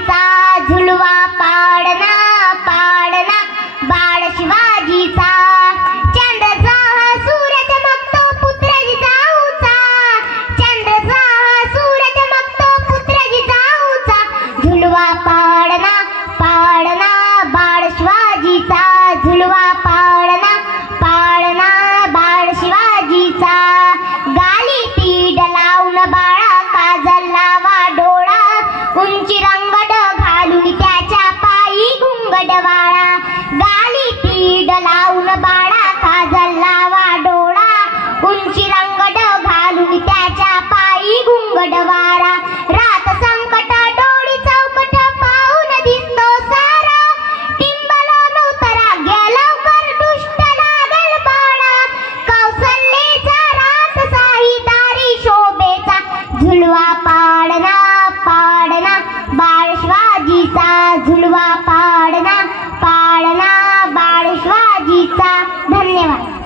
शिवाजीचा झुलवा पाडना पाडना बाळ शिवाजीचा चंद्रचा सूर्य चमकतो पुत्र जिजाऊचा चंद्रचा सूर्य चमकतो पुत्र जिजाऊचा झुलवा पाडना पाडना बाळ शिवाजीचा झुलवा पाडना पाडना बाळ शिवाजीचा गाली तीड लावून बाळा काजल लावा डोळा उंची रंगड